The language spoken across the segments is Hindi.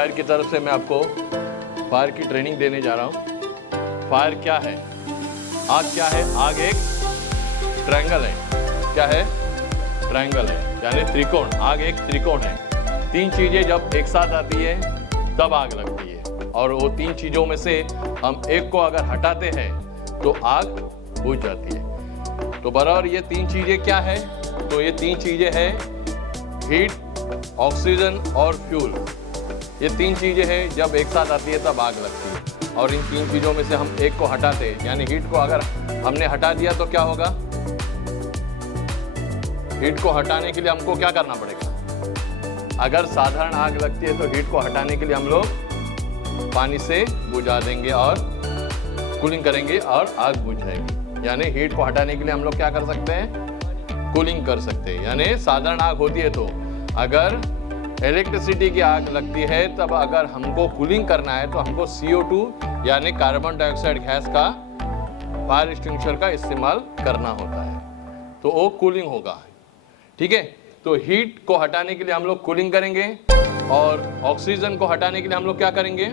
फायर की तरफ से मैं आपको फायर की ट्रेनिंग देने जा रहा हूँ। फायर क्या है, आग क्या है? आग एक ट्रायंगल है। क्या है? ट्रायंगल है, यानी त्रिकोण। आग एक त्रिकोण है। तीन चीजें जब एक साथ आती है तब आग लगती है, और वो तीन चीजों में से हम एक को अगर हटाते हैं तो आग बुझ जाती है। तो बराबर ये तीन चीजें क्या है? तो ये तीन चीजें हैं हीट, ऑक्सीजन और फ्यूल। ये तीन चीजें हैं, जब एक साथ आती है तब आग लगती है। और इन तीन चीजों में से हम एक को हटाते हैं, यानी हीट को अगर हमने हटा दिया तो क्या होगा? हीट को हटाने के लिए हमको क्या करना पड़ेगा? अगर साधारण आग लगती है तो हीट को हटाने के लिए हम लोग पानी से बुझा देंगे और कूलिंग करेंगे और आग बुझ जाएगी। यानी हीट को हटाने के लिए हम लोग क्या कर सकते हैं? कूलिंग कर सकते हैं। यानी साधारण आग होती है तो अगर इलेक्ट्रिसिटी की आग लगती है तब अगर हमको कूलिंग करना है तो हमको CO2 यानी कार्बन डाइऑक्साइड गैस का फायर एक्सटिंग्विशर का इस्तेमाल करना होता है, तो वो कूलिंग होगा। ठीक है, तो हीट को हटाने के लिए हम लोग कूलिंग करेंगे और ऑक्सीजन को हटाने के लिए हम लोग क्या करेंगे?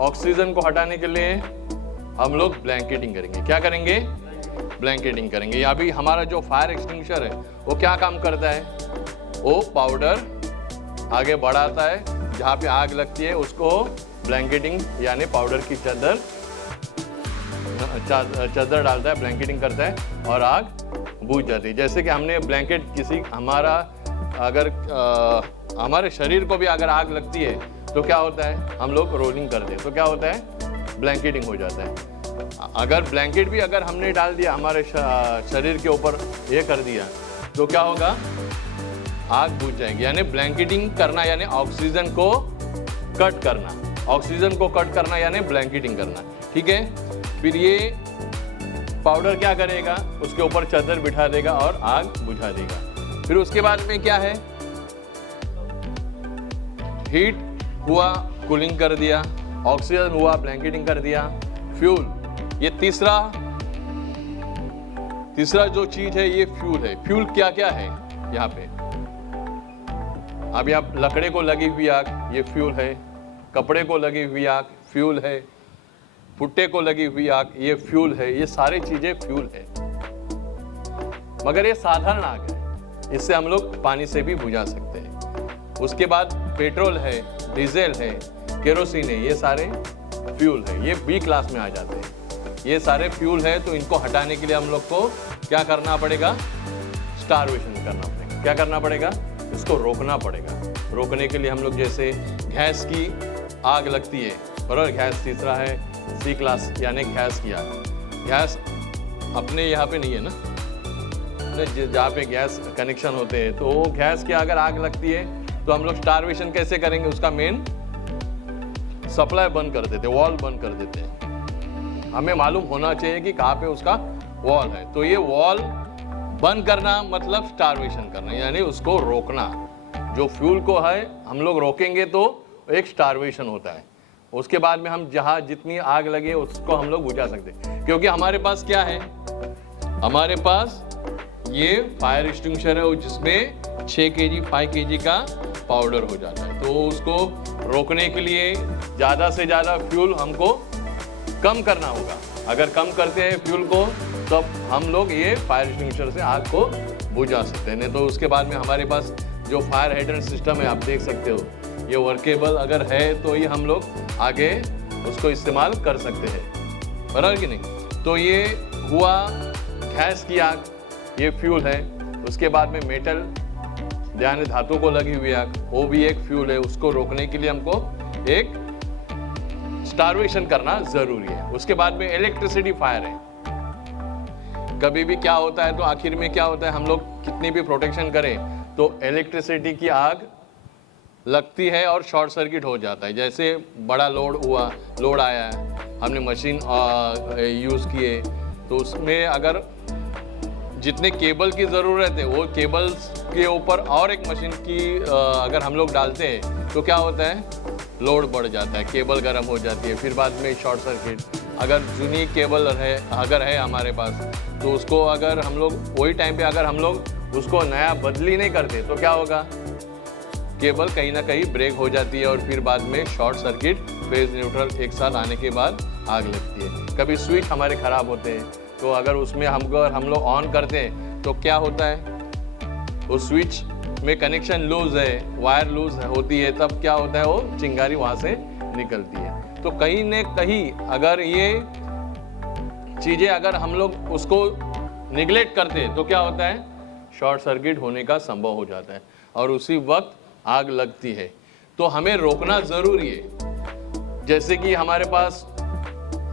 ऑक्सीजन को हटाने के लिए हम लोग ब्लैंकेटिंग करेंगे। क्या करेंगे? ब्लैंकेटिंग करेंगे। या भी हमारा जो फायर एक्सटिंग्विशर है वो क्या काम करता है? वो पाउडर आगे बढ़ाता है, जहाँ पे आग लगती है उसको ब्लैंकेटिंग यानी पाउडर की चादर डालता है, ब्लैंकेटिंग करता है और आग बुझ जाती है। जैसे कि हमने ब्लैंकेट किसी अगर हमारे शरीर को भी अगर आग लगती है तो क्या होता है? हम लोग रोलिंग करते हैं तो क्या होता है? ब्लैंकेटिंग हो जाता है। अगर ब्लैंकेट भी अगर हमने डाल दिया हमारे शरीर के ऊपर, ये कर दिया तो क्या होगा? आग बुझ जाएगी। यानी ब्लैंकेटिंग करना यानी ऑक्सीजन को कट करना, ऑक्सीजन को कट करना यानी ब्लैंकेटिंग करना। ठीक है, फिर ये पाउडर क्या करेगा? उसके ऊपर चादर बिठा देगा और आग बुझा देगा। फिर उसके बाद में क्या है? हीट हुआ, कूलिंग कर दिया, ऑक्सीजन हुआ, ब्लैंकेटिंग कर दिया, फ्यूल। ये तीसरा जो चीज है ये फ्यूल है। फ्यूल क्या क्या है यहाँ पे? अभी आप लकड़े को लगी हुई आग, ये फ्यूल है। कपड़े को लगी हुई आग, फ्यूल है। भुट्टे को लगी हुई आग, ये फ्यूल है। ये सारी चीजें फ्यूल है, मगर ये साधारण आग है, इससे हम लोग पानी से भी बुझा सकते हैं। उसके बाद पेट्रोल है, डीजल है, केरोसिन है, ये सारे फ्यूल है, ये B क्लास में आ जाते हैं। ये सारे फ्यूल है, तो इनको हटाने के लिए हम लोग को क्या करना पड़ेगा? स्टारवेशन करना पड़ेगा। क्या करना पड़ेगा? इसको रोकना पड़ेगा। रोकने के लिए हम लोग जैसे गैस की आग लगती है, बराबर, गैस तीसरा है C क्लास यानी गैस की आग। गैस अपने यहाँ पे नहीं है ना, जहाँ पे गैस कनेक्शन होते हैं, तो गैस की अगर आग लगती है तो हम लोग स्टारवेशन कैसे करेंगे? उसका मेन सप्लाई बंद कर देते, वॉल बंद कर देते हैं। हमें मालूम होना चाहिए कि कहाँ पे उसका वॉल है, तो ये वॉल बंद करना मतलब स्टारवेशन करना, यानी उसको रोकना। जो फ्यूल को है हम लोग रोकेंगे तो एक स्टारवेशन होता है। उसके बाद में हम जहाँ जितनी आग लगे उसको हम लोग बुझा सकते हैं, क्योंकि हमारे पास क्या है? हमारे पास ये फायर एक्सटिंग्विशर है जिसमें 6 kg 5 kg का पाउडर हो जाता है। तो उसको रोकने के लिए ज़्यादा से ज़्यादा फ्यूल हमको कम करना होगा। अगर कम करते हैं फ्यूल को तब हम लोग ये फायर एक्सटिंग्विशर से आग को बुझा सकते हैं। नहीं तो उसके बाद में हमारे पास जो फायर हाइड्रेंट सिस्टम है आप देख सकते हो, ये वर्केबल अगर है तो ये हम लोग आगे उसको इस्तेमाल कर सकते हैं, बराबर कि नहीं? तो ये हुआ गैस की आग, ये फ्यूल है। उसके बाद में मेटल यानी धातु को लगी हुई आग, वो भी एक फ्यूल है। उसको रोकने के लिए हमको एक स्टारवेशन करना जरूरी है। उसके बाद में इलेक्ट्रिसिटी फायर है। कभी भी क्या होता है तो आखिर में क्या होता है, हम लोग कितनी भी प्रोटेक्शन करें तो इलेक्ट्रिसिटी की आग लगती है और शॉर्ट सर्किट हो जाता है। जैसे बड़ा लोड आया है, हमने मशीन यूज़ किए, तो उसमें अगर जितने केबल की ज़रूरत है वो केबल्स के ऊपर और एक मशीन की अगर हम लोग डालते हैं तो क्या होता है, लोड बढ़ जाता है, केबल गर्म हो जाती है, फिर बाद में शॉर्ट सर्किट। अगर जूनी केबल अगर है हमारे पास तो उसको अगर हम लोग वही टाइम पे अगर हम लोग उसको नया बदली नहीं करते तो क्या होगा, केबल कहीं ना कहीं ब्रेक हो जाती है और फिर बाद में शॉर्ट सर्किट, फेज न्यूट्रल एक साथ आने के बाद आग लगती है। कभी स्विच हमारे ख़राब होते हैं, तो अगर उसमें हम लोग ऑन करते हैं तो क्या होता है, उस स्विच में कनेक्शन लूज है, वायर लूज होती है, तब क्या होता है, वो चिंगारी वहाँ से निकलती है। तो कहीं न कहीं अगर ये चीज़ें अगर हम लोग उसको निगलेक्ट करते हैं तो क्या होता है, शॉर्ट सर्किट होने का संभव हो जाता है और उसी वक्त आग लगती है। तो हमें रोकना ज़रूरी है। जैसे कि हमारे पास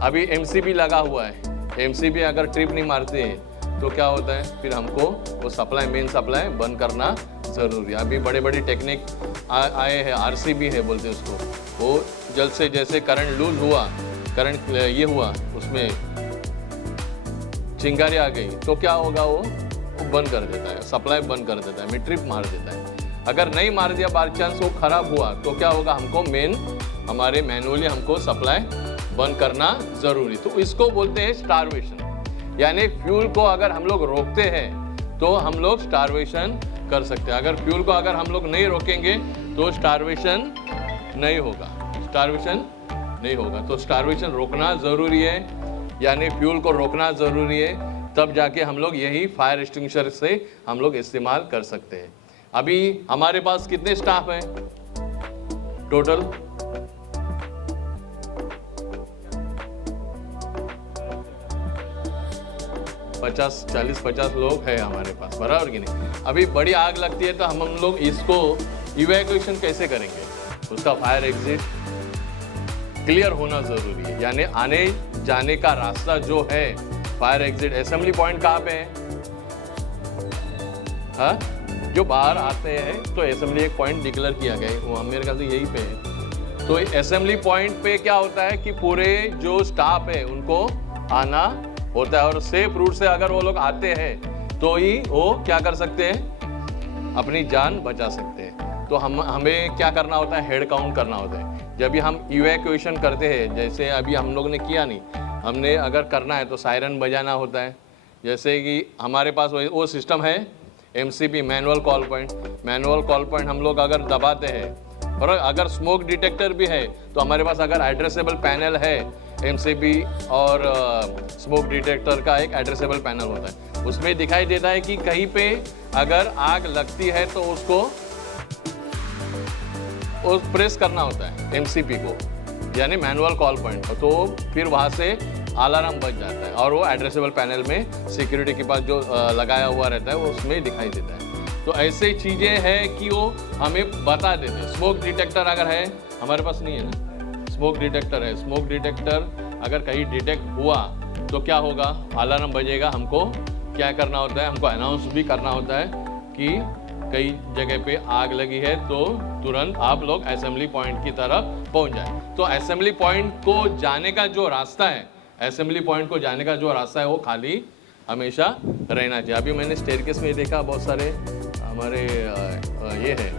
अभी MCB लगा हुआ है, MCB अगर ट्रिप नहीं मारते हैं तो क्या होता है, फिर हमको वो सप्लाई, मेन सप्लाई बंद करना ज़रूरी है। अभी बड़े बड़े टेक्निक आए हैं, RCB है बोलते हैं उसको, वो जल्द से जैसे करंट लूज हुआ, करंट ये हुआ, उसमें चिंगारी आ गई तो क्या होगा, वो बंद कर देता है, सप्लाई बंद कर देता है, में ट्रिप मार देता है। अगर नहीं मार दिया, बाई चांस वो खराब हुआ तो क्या होगा, हमको हमारे मैनुअली हमको सप्लाई बंद करना ज़रूरी। तो इसको बोलते हैं स्टारवेशन, यानी फ्यूल को अगर हम लोग रोकते हैं तो हम लोग स्टारवेशन कर सकते हैं। अगर फ्यूल को अगर हम लोग नहीं रोकेंगे तो स्टारवेशन नहीं होगा, स्टारवेशन नहीं होगा। तो स्टारवेशन रोकना ज़रूरी है, यानी फ्यूल को रोकना ज़रूरी है, तब जाके हम लोग यही फायर एक्सटिंग्विशर से हम लोग इस्तेमाल कर सकते हैं। अभी हमारे पास कितने स्टाफ हैं टोटल? पचास 40-50 लोग हैं हमारे पास, बराबर कि नहीं। अभी बड़ी आग लगती है तो हम लोग इसको इवैक्यूएशन कैसे करेंगे, उसका फायर एग्जिट क्लियर होना ज़रूरी है, यानी आने जाने का रास्ता जो है, फायर एग्जिट असेंबली पॉइंट कहाँ पे है, हाँ, जो बाहर आते हैं तो असेंबली एक पॉइंट डिक्लेयर किया गया है, वो मेरे ख्याल से यही पे है। तो असेंबली पॉइंट पे क्या होता है कि पूरे जो स्टाफ है उनको आना होता है, और सेफ रूट से अगर वो लोग आते हैं तो ही वो क्या कर सकते हैं, अपनी जान बचा सकते हैं। तो हमें क्या करना होता है, हेड काउंट करना होता है। जब भी हम इवैक्यूएशन करते हैं, जैसे अभी हम लोग ने किया नहीं, हमने अगर करना है तो सायरन बजाना होता है। जैसे कि हमारे पास वो सिस्टम है MCP, manual call point. Manual call point हम लोग अगर दबाते हैं, और अगर स्मोक डिटेक्टर भी है तो हमारे पास अगर एड्रेसेबल पैनल है, MCP और स्मोक डिटेक्टर का एक एड्रेसेबल पैनल होता है, उसमें दिखाई देता है कि कहीं पे अगर आग लगती है तो उसको प्रेस करना होता है MCP को, यानी मैनुअल कॉल पॉइंट, तो फिर वहाँ से अलार्म बज जाता है और वो एड्रेसेबल पैनल में सिक्योरिटी के पास जो लगाया हुआ रहता है वो उसमें दिखाई देता है। तो ऐसे चीज़ें हैं कि वो हमें बता देते हैं। स्मोक डिटेक्टर अगर है, हमारे पास नहीं है ना, स्मोक डिटेक्टर है, स्मोक डिटेक्टर अगर कहीं डिटेक्ट हुआ तो क्या होगा, अलार्म बजेगा, हमको क्या करना होता है, हमको अनाउंस भी करना होता है कि कई जगह पे आग लगी है, तो तुरंत आप लोग असेंबली पॉइंट की तरफ पहुंच जाए। तो असेंबली पॉइंट को जाने का जो रास्ता है, असेंबली पॉइंट को जाने का जो रास्ता है वो खाली हमेशा रहना चाहिए। अभी मैंने स्टेयरकेस में देखा बहुत सारे हमारे ये है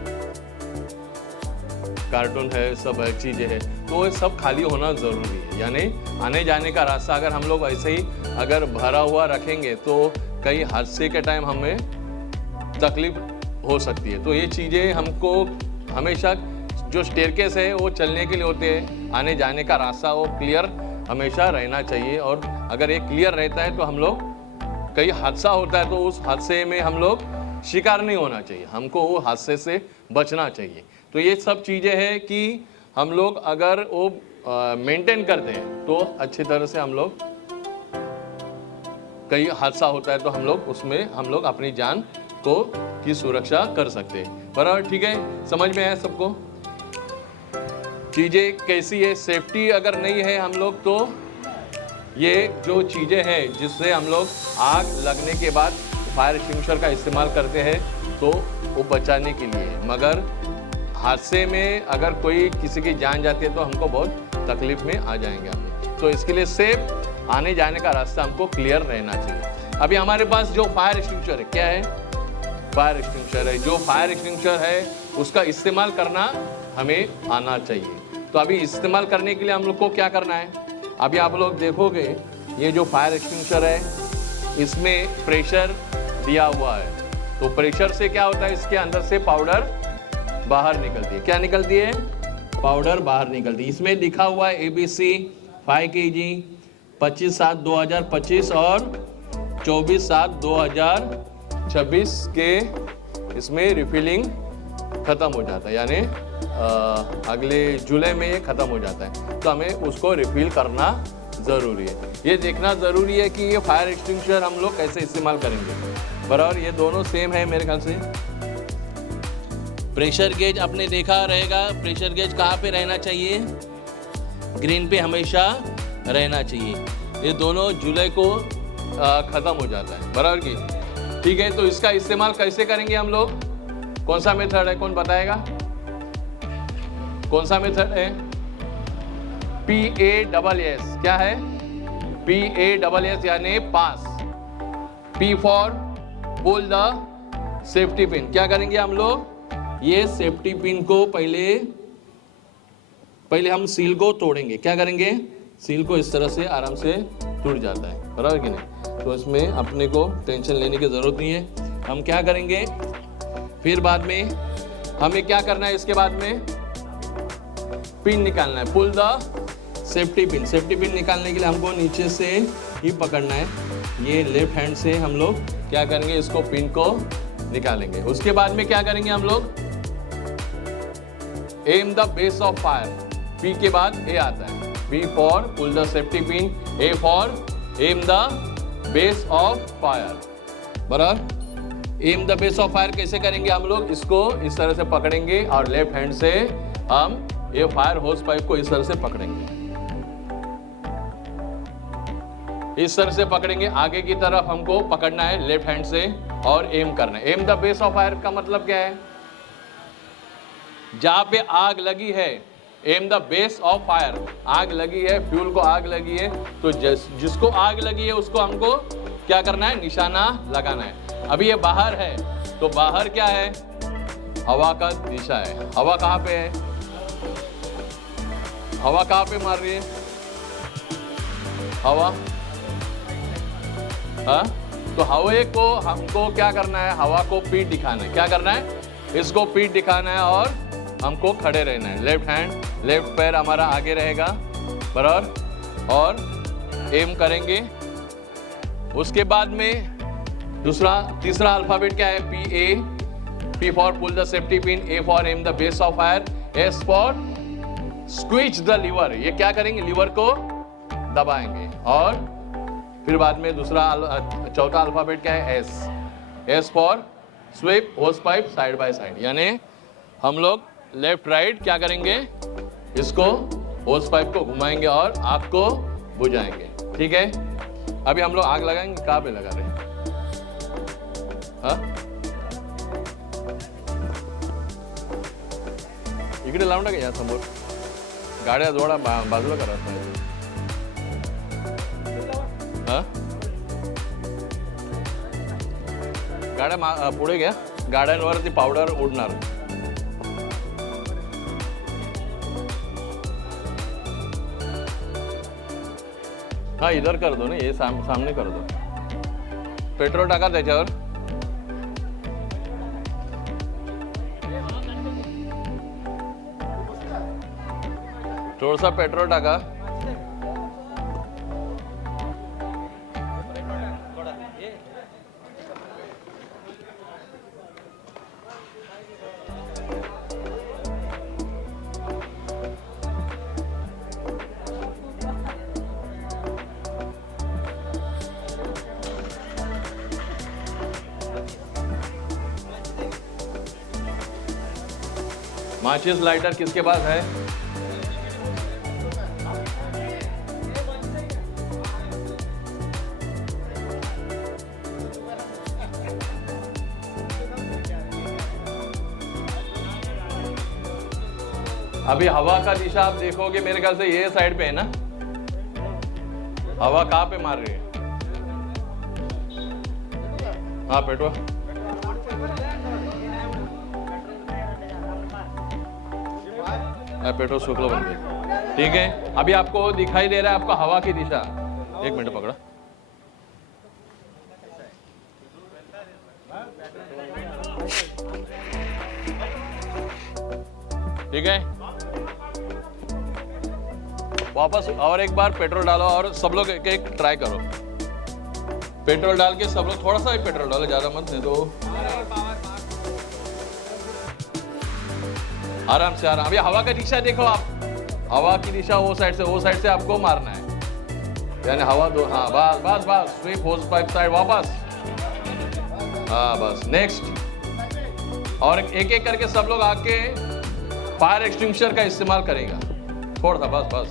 कार्टून है, सब चीज़ें हैं, तो ये सब खाली होना ज़रूरी है। यानी आने जाने का रास्ता अगर हम लोग ऐसे ही अगर भरा हुआ रखेंगे तो कई हादसे के टाइम हमें तकलीफ हो सकती है। तो ये चीज़ें हमको हमेशा, जो स्टेयरकेस है वो चलने के लिए होते हैं, आने जाने का रास्ता वो क्लियर हमेशा रहना चाहिए। और अगर ये क्लियर रहता है तो हम लोग, कई हादसा होता है तो उस हादसे में हम लोग शिकार नहीं होना चाहिए, हमको वो हादसे से बचना चाहिए। तो ये सब चीज़ें हैं कि हम लोग अगर वो मेंटेन करते हैं तो अच्छी तरह से हम लोग, कई हादसा होता है तो हम लोग उसमें हम लोग अपनी जान को की सुरक्षा कर सकते हैं। बराबर, ठीक है, समझ में आया सबको चीज़ें कैसी है। सेफ्टी अगर नहीं है हम लोग, तो ये जो चीज़ें हैं जिससे हम लोग आग लगने के बाद फायर एक्सटिंग्विशर का इस्तेमाल करते हैं तो वो बचाने के लिए, मगर हादसे में अगर कोई किसी की जान जाती है तो हमको बहुत तकलीफ में आ जाएंगे हम। तो इसके लिए सेफ आने जाने का रास्ता हमको क्लियर रहना चाहिए। अभी हमारे पास जो फायर एक्सटिंग्विशर है, क्या है, फायर एक्सटिंग्विशर है। जो फायर एक्सटिंग्विशर है उसका इस्तेमाल करना हमें आना चाहिए। तो अभी इस्तेमाल करने के लिए हम लोग को क्या करना है, अभी आप लोग देखोगे ये जो फायर एक्सटिंग्विशर है इसमें प्रेशर दिया हुआ है। तो प्रेशर से क्या होता है, इसके अंदर से पाउडर बाहर निकलती है। क्या निकलती है? पाउडर बाहर निकलती है। इसमें लिखा हुआ है ABC 5 kg 25/7/2025 और 24/7/2026 के इसमें रिफिलिंग ख़त्म हो जाता है, यानी अगले जुलाई में ये ख़त्म हो जाता है, तो हमें उसको रिफिल करना ज़रूरी है। ये देखना ज़रूरी है कि ये फायर एक्सटिंग्विशर हम लोग कैसे इस्तेमाल करेंगे। बराबर, ये दोनों सेम है मेरे ख्याल से। प्रेशर गेज आपने देखा रहेगा, प्रेशर गेज कहाँ पे रहना चाहिए? ग्रीन पे हमेशा रहना चाहिए। ये दोनों जुलाई को ख़त्म हो जाता है, बराबर की। ठीक है, तो इसका इस्तेमाल कैसे करेंगे हम लोग? कौन सा मेथड है, कौन बताएगा? कौन सा मेथड है? PASS। क्या है? PASS यानी पास। P for pull the safety pin. क्या करेंगे हम लोग? ये सेफ्टी पिन को पहले हम सील को तोड़ेंगे। क्या करेंगे? सील को इस तरह से आराम से टूट जाता है, बराबर कि नहीं? तो इसमें अपने को टेंशन लेने की ज़रूरत नहीं है। हम क्या करेंगे फिर बाद में, हमें क्या करना है? इसके बाद में पिन निकालना है, pull the safety pin. Safety pin निकालने के लिए हमको नीचे से ही पकड़ना है। ये लेफ्ट हैंड से हम लोग क्या करेंगे? इसको पिन को निकालेंगे। उसके बाद में क्या करेंगे हम लोग? Aim the base of fire. P के बाद A आता है। B for pull the safety pin, A for aim the base of fire. बराबर, aim the base of fire कैसे करेंगे हम लोग? इसको इस तरह से पकड़ेंगे और लेफ्ट हैंड से हम ये फायर होस पाइप को इस तरह से पकड़ेंगे, इस तरह से पकड़ेंगे। आगे की तरफ हमको पकड़ना है लेफ्ट हैंड से और एम करना है। M the base of fire का मतलब क्या है? जहां पे आग लगी है, M the base of fire, आग लगी है, फ्यूल को आग लगी है, तो जिसको आग लगी है उसको हमको क्या करना है? निशाना लगाना है। अभी ये बाहर है, तो बाहर क्या है? हवा का दिशा है। हवा कहाँ पे है? हवा कहाँ पे मार रही है? हवा, हाँ, तो हवा को हमको क्या करना है? हवा को पीठ दिखाना है। क्या करना है? इसको पीठ दिखाना है और हमको खड़े रहना है। लेफ्ट हैंड, लेफ्ट पैर हमारा आगे रहेगा, बराबर, और एम करेंगे। उसके बाद में तीसरा अल्फाबेट क्या है? PA। P for pull the safety pin, A for aim the base of fire, S for squeeze the lever. ये क्या करेंगे? लीवर को दबाएंगे। और फिर बाद में चौथा अल्फाबेट क्या है? S for sweep hose pipe side by side, यानी हम लोग लेफ्ट राइट क्या करेंगे? इसको होस पाइप को घुमाएंगे और आग को बुझाएंगे। ठीक है, अभी हम लोग आग लगाएंगे। कहाँ पे लगा रहे हैं? हाँ, इकडे लावून टाका या समोर। गाड्या जोडा बाजूला करा। हाँ, गाड्या पुढे घ्या, गाड्यांवरती पावडर उडणार। हाँ, इधर कर दो ना, ये सामने कर दो। पेट्रोल टाका त्याच्यावर। थोडासा पेट्रोल टाका। माचिस लाइटर किसके पास है? अभी हवा का दिशा आप देखोगे, मेरे ख्याल से ये साइड पे है ना। हवा कहाँ पे मार रही है? हाँ, पेट्रोल। पेट्रोल शुक्ल बन गई। ठीक है, अभी आपको दिखाई दे रहा है आपको हवा की दिशा। एक मिनट पकड़ा। वापस और एक बार पेट्रोल डालो और सब लोग एक एक ट्राई करो। पेट्रोल डाल के सब लोग थोड़ा सा ही पेट्रोल डालो, ज्यादा मत दे दो। आराम से आराम। अभी हवा का दिशा देखो आप, हवा की दिशा वो साइड से आपको मारना है, यानी हवा दो। हाँ बस बस बस, स्वीप होज पाइप साइड वापस। हाँ बस, नेक्स्ट। और एक एक करके सब लोग आके फायर एक्सटिंग्विशर का इस्तेमाल करेगा। थोड़ा सा बस बस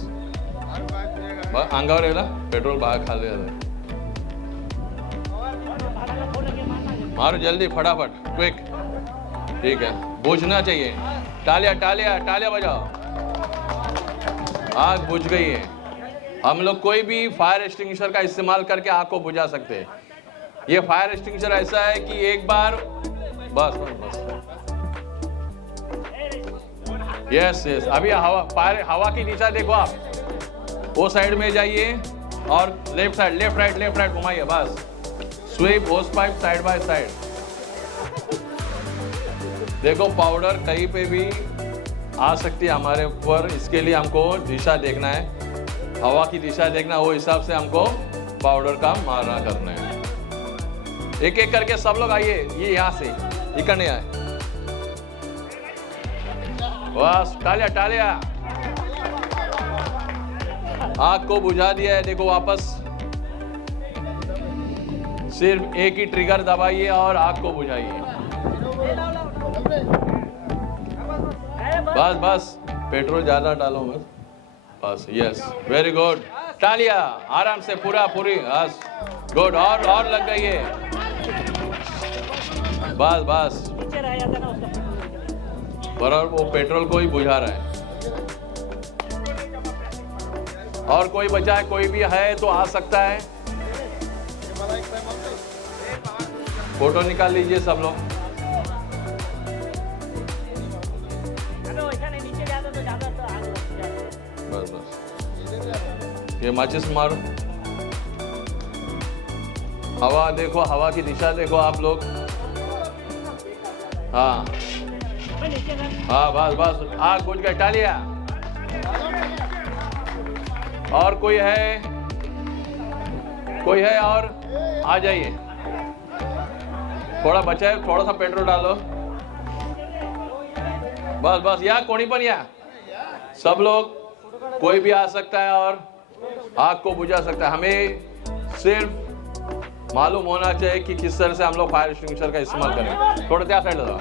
अंगावर रहेगा, पेट्रोल बाहर खा ले। मारो जल्दी फटाफट, क्विक। ठीक है, बुझना चाहिए। तालियां तालियां तालियां बजाओ। आग बुझ गई है। हम लोग कोई भी फायर एक्सटिंग्विशर का इस्तेमाल करके आग को बुझा सकते हैं। ये फायर एक्सटिंग्विशर ऐसा है कि एक बार बस बस बस। Yes yes. अभी हवा की दिशा देखो आप, वो साइड में जाइए और लेफ्ट साइड, लेफ्ट राइट घुमाइए बस। Sweep hose pipe side by side. देखो पाउडर कहीं पे भी आ सकती है हमारे ऊपर, इसके लिए हमको दिशा देखना है, हवा की दिशा देखना, वो हिसाब से हमको पाउडर का मारना करना है। एक एक करके सब लोग आइए, ये यहाँ से इकड़ने आए। बस तालिया तालिया। आग को बुझा दिया है। देखो वापस सिर्फ एक ही ट्रिगर दबाइए और आग को बुझाइए। बस बस, पेट्रोल ज्यादा डालो बस बस। यस वेरी गुड, तालिया। आराम से पूरी बस गुड। और लग गई है बस बस। बराबर वो पेट्रोल को ही बुझा रहा है। और कोई बचा है, कोई भी है तो आ सकता है। फोटो निकाल लीजिए सब लोग। बस बस, ये माचिस मारो। हवा देखो, हवा की दिशा देखो आप लोग। हाँ हाँ बस बस, आग बुझ गई। टालिया। और कोई है और आ जाइए। थोड़ा बचा है, थोड़ा सा पेट्रोल डालो बस बस। या कोनी पर या सब लोग, कोई भी आ सकता है और आग को बुझा सकता है। हमें सिर्फ मालूम होना चाहिए कि किस तरह से हम लोग फायर एक्सटिंग्विशर का इस्तेमाल करें। थोड़ा त्या साइड लगाओ।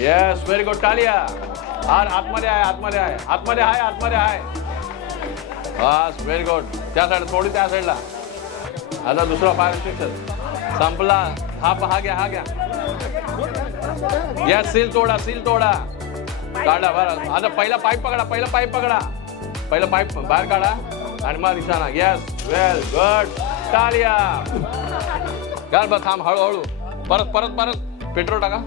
यस वेरी गुड, तालिया। और आतमध्ये आहे। बस व्हेरी गुड। त्या साइड, थोडी त्या साइडला। आता दुसरा फायर एक्सटिंग्विशर संपला। हा गया। यस, सील तोडा काढा बरं। आता पहिला पाईप पकडा, पहिला पाईप बाहेर काढा आणि मग निशाणा। यस वेल गुड, तालिया। घाल बस, थांब हळूहळू। परत पेट्रोल टाका।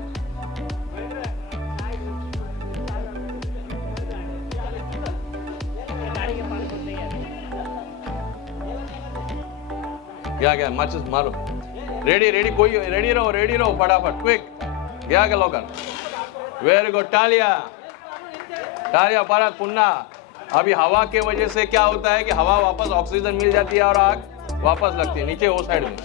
गया माचिस मारो। रेडी कोई रेडी रहो फटाफट, क्विक। गया लवकर। वेरी गुड, तालिया। परत पुन्हा। अभी हवा के वजह से क्या होता है कि हवा वापस ऑक्सीजन मिल जाती है और आग वापस लगती है नीचे वो साइड में।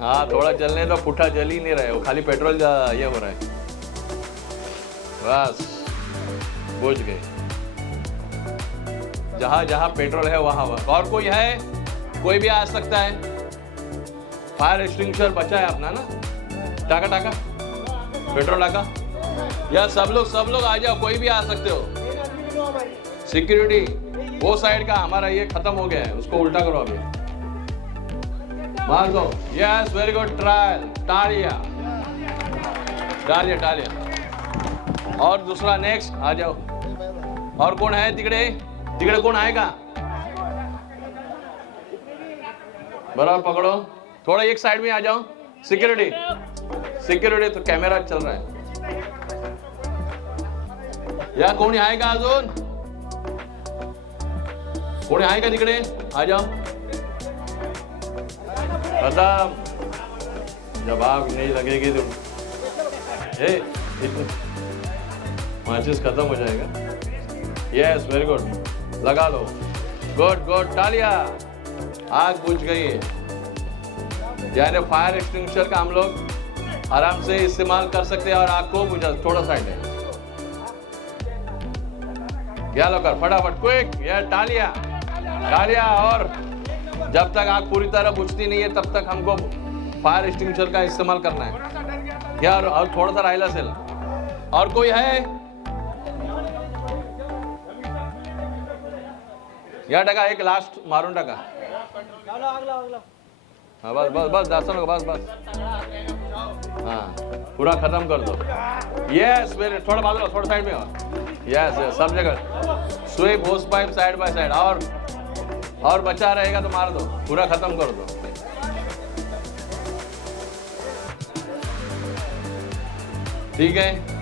हाँ थोड़ा जलने दो, पुट्ठा जल ही नहीं रहा है, वो खाली पेट्रोल ये हो रहा है। बस बुझ गए। जहां पेट्रोल है वहां। और कोई है, कोई भी आ सकता है। फायर एक्सटिंग्विशर बचा है अपना ना। टाका पेट्रोल टाका। या सब लोग आ जाओ, कोई भी आ सकते हो। सिक्योरिटी वो साइड का हमारा ये खत्म हो गया है, उसको उल्टा करो अभी। मार दो। Yes very good, trial. तालिया। और दूसरा नेक्स्ट आ जाओ। और कौन है तिकडे कौन आएगा? बराबर पकड़ो। थोड़ा एक साइड में आ जाओ। सिक्योरिटी तो कैमरा चल रहा है। या कोणी आहे का अजून? कोणी आहे का तिकडे? आ जाओ। खत्म। जब आग नहीं लगेगी तो माचिस खत्म हो जाएगा। यस, वेरी गुड, लगा लो। गुड गुड, तालियां। आग बुझ गई है। यानी फायर एक्सटिंग्विशर का हम लोग आराम से इस्तेमाल कर सकते हैं और आग को बुझा। थोड़ा साइड है, क्या लो कर फटाफट, क्विक। ये तालियां तालियां। और जब तक आग पूरी तरह बुझती नहीं है तब तक हमको फायर एक्सटिंग्विशर का इस्तेमाल करना है यार। और थोड़ा सा राहिला सेल। और कोई है या टका? एक लास्ट मारून टाका। हाँ बस बस बस, जास्त नको, बस बस। हाँ, पूरा खत्म कर दो। यस, मेरे थोड़ा बाजूला, थोड़ा साइड में और। यस यस, सब जगह SVEEP hose pipe side by side. और बचा रहेगा तो मार दो, पूरा खत्म कर दो। ठीक है।